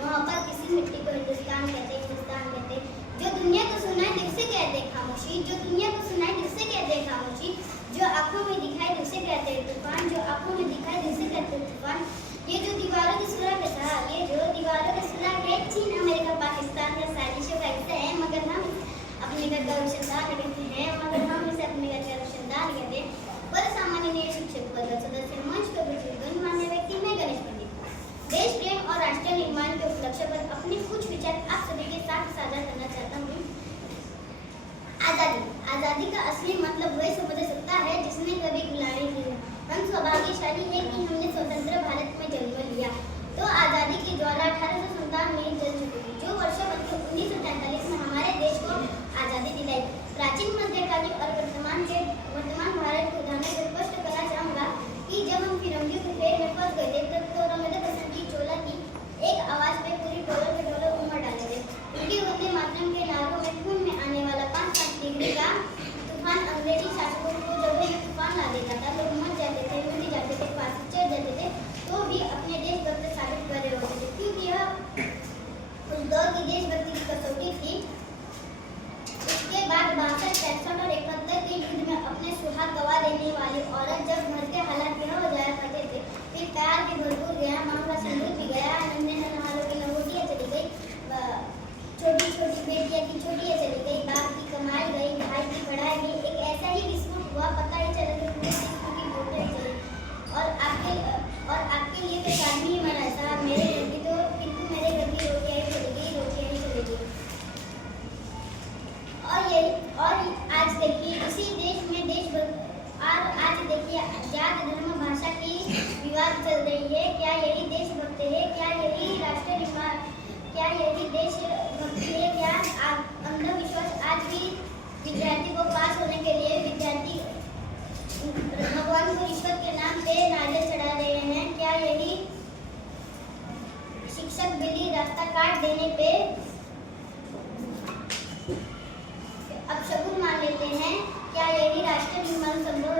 वहाँ पर किसी मिट्टी को हिंदुस्तान कहते, हिंदुस्तान कहते। जो दुनिया को सुनाए दिल से कहते खामोशी, जो दुनिया को सुनाए दिल से कहते खामोशी, जो आंखों में दिखाई दिल से कहते तूफान, जो आंखों में दिखाई दिल से कहते तूफान। ये जो दीवारों की सुलह था, ये जो दीवारों की सुलह है, चीन अमेरिका पाकिस्तान का साजिशों का हिस्सा है, मगर हम अपने घर का रोशनदान कहते हैं, मगर हम इसे अपने घर का रोशनदान कहते हैं। पर सामान्य शिक्षक पद सदस्य मंच के गणमान्य व्यक्ति में गणेश पंडित देश प्रेम और राष्ट्रीय निर्माण के उपलक्ष्य पर अपने कुछ विचार आप सभी के साथ साझा करना चाहता हूँ। आजादी, आजादी का असली मतलब वही समझ सकता है जिसने कभी गुलामी की है। हम सौभाग्यशाली है कि हमने स्वतंत्र भारत में जन्म लिया। तो आजादी की ज्वाला 1857 में जल चुकी थी, जो वर्षों 1943 में हमारे देश को आजादी दिलाई। प्राचीन, मध्यकालीन और वर्तमान भारत को उदाहरण से स्पष्ट करना चाहूँगा कि जब हम फिरंगियों के फेर में फंस गए थे, तब तो रंगद हसन की चोला की एक आवाज पे पूरी टोलों के टोलों उमड़ डाले थे। उनके वंदे मातरम के नारों में खून में आने वाला 5-5 डिग्री का तूफान अंग्रेजी शासकों को जब में तूफान ला देता था। लोग मर जाते थे, मर जाते थे, फांसी चढ़ जाते थे, तो भी अपने देशभक्त साबित कर रहे होते थे, क्योंकि यह उस दौर की देशभक्ति की कसौटी थी। उसके बाद 62, 63 और 71 के युद्ध में अपने सुहाग गवा देने वाली औरत जब घर के हालात यह हो जाया करते थे, फिर प्यार भी भरपूर गया, माँ का सिंदूर भी गया, नन्हे नन्हारों की नवोटियाँ चली गई, छोटी छोटी बेटियाँ की छोटियाँ चली गई, बाप की कमाई गई, भाई की पढ़ाई गई। एक ऐसा ही विस्फोट हुआ, पता ही चला कि पूरे विश्व की वोटें चली। और आपके लिए तो आदमी ही मरा था, मेरे घर की तो किंतु मेरे घर की रोटियाँ ही चली गई, रोटियाँ ही चली गई। और आज देखिए इसी देश में आज देखिए जात धर्म भाषा की विवाद चल रही है। क्या यही देशभक्त है? क्या यही राष्ट्र निर्माण? क्या यही देशभक्ति है? क्या अंधविश्वास आज भी विद्यार्थी को पास होने के लिए विद्यार्थी भगवान को रिश्वत के नाम पे नारियल चढ़ा रहे हैं? क्या यही शिक्षक बिल्ली रास्ता काट देने पे अपशगुन मान लेते हैं? क्या यही राष्ट्र निर्माण संभव